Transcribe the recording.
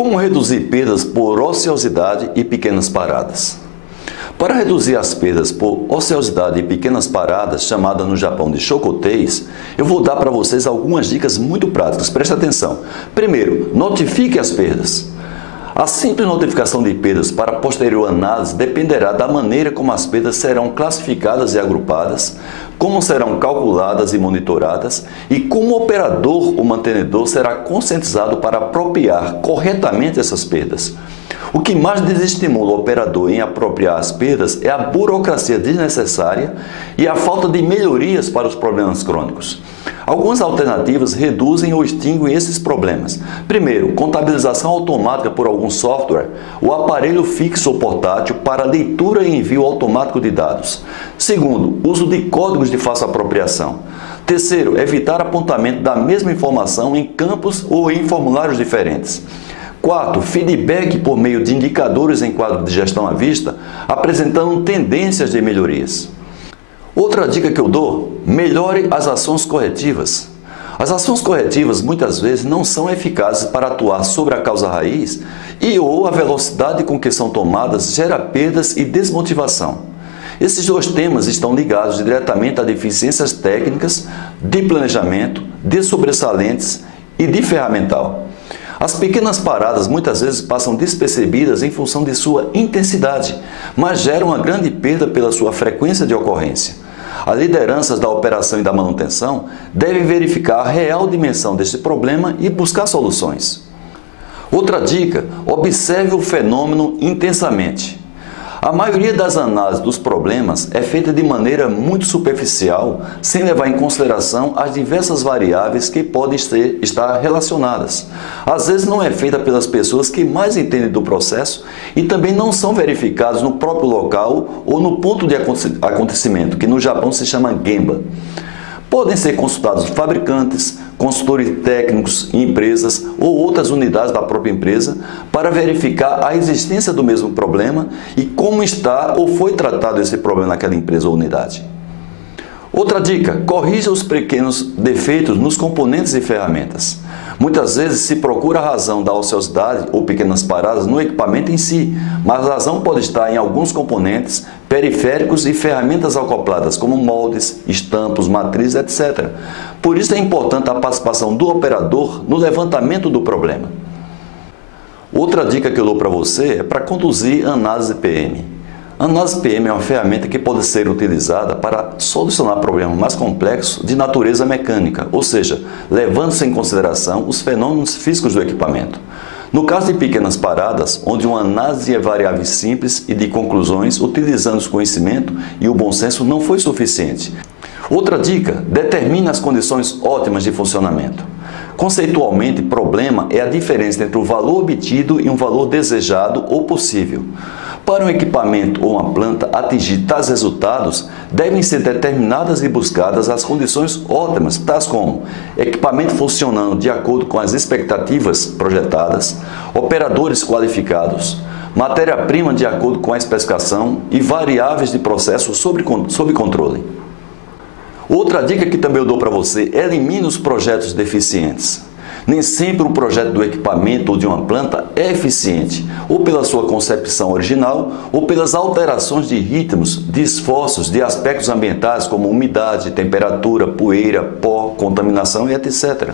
Como reduzir perdas por ociosidade e pequenas paradas? Para reduzir as perdas por ociosidade e pequenas paradas, chamada no Japão de shokoteis, eu vou dar para vocês algumas dicas muito práticas. Preste atenção. Primeiro, notifique as perdas. A simples notificação de perdas para posterior análise dependerá da maneira como as perdas serão classificadas e agrupadas, como serão calculadas e monitoradas e como o operador ou mantenedor será conscientizado para apropriar corretamente essas perdas. O que mais desestimula o operador em apropriar as perdas é a burocracia desnecessária e a falta de melhorias para os problemas crônicos. Algumas alternativas reduzem ou extinguem esses problemas. Primeiro, contabilização automática por algum software, o aparelho fixo ou portátil para leitura e envio automático de dados. Segundo, uso de códigos de fácil apropriação. Terceiro, evitar apontamento da mesma informação em campos ou em formulários diferentes. Quarto, feedback por meio de indicadores em quadro de gestão à vista, apresentando tendências de melhorias. Outra dica que eu dou, melhore as ações corretivas. As ações corretivas muitas vezes não são eficazes para atuar sobre a causa raiz ou a velocidade com que são tomadas gera perdas e desmotivação. Esses dois temas estão ligados diretamente a deficiências técnicas, de planejamento, de sobressalentes e de ferramental. As pequenas paradas muitas vezes passam despercebidas em função de sua intensidade, mas geram uma grande perda pela sua frequência de ocorrência. As lideranças da operação e da manutenção devem verificar a real dimensão deste problema e buscar soluções. Outra dica, observe o fenômeno intensamente. A maioria das análises dos problemas é feita de maneira muito superficial, sem levar em consideração as diversas variáveis que podem estar relacionadas. Às vezes não é feita pelas pessoas que mais entendem do processo e também não são verificados no próprio local ou no ponto de acontecimento, que no Japão se chama Gemba. Podem ser consultados fabricantes, consultores técnicos, empresas ou outras unidades da própria empresa para verificar a existência do mesmo problema e como está ou foi tratado esse problema naquela empresa ou unidade. Outra dica, corrija os pequenos defeitos nos componentes e ferramentas. Muitas vezes se procura a razão da ociosidade ou pequenas paradas no equipamento em si, mas a razão pode estar em alguns componentes, periféricos e ferramentas acopladas, como moldes, estampos, matrizes, etc. Por isso é importante a participação do operador no levantamento do problema. Outra dica que eu dou para você é para conduzir análise PM. A análise PM é uma ferramenta que pode ser utilizada para solucionar problemas mais complexos de natureza mecânica, ou seja, levando-se em consideração os fenômenos físicos do equipamento. No caso de pequenas paradas, onde uma análise de variáveis simples e de conclusões utilizando os conhecimentos e o bom senso não foi suficiente. Outra dica, determine as condições ótimas de funcionamento. Conceitualmente, problema é a diferença entre o valor obtido e um valor desejado ou possível. Para um equipamento ou uma planta atingir tais resultados, devem ser determinadas e buscadas as condições ótimas, tais como equipamento funcionando de acordo com as expectativas projetadas, operadores qualificados, matéria-prima de acordo com a especificação e variáveis de processo sob controle. Outra dica que também eu dou para você, elimine os projetos deficientes. Nem sempre o projeto do equipamento ou de uma planta é eficiente, ou pela sua concepção original, ou pelas alterações de ritmos, de esforços, de aspectos ambientais como umidade, temperatura, poeira, pó, contaminação e etc.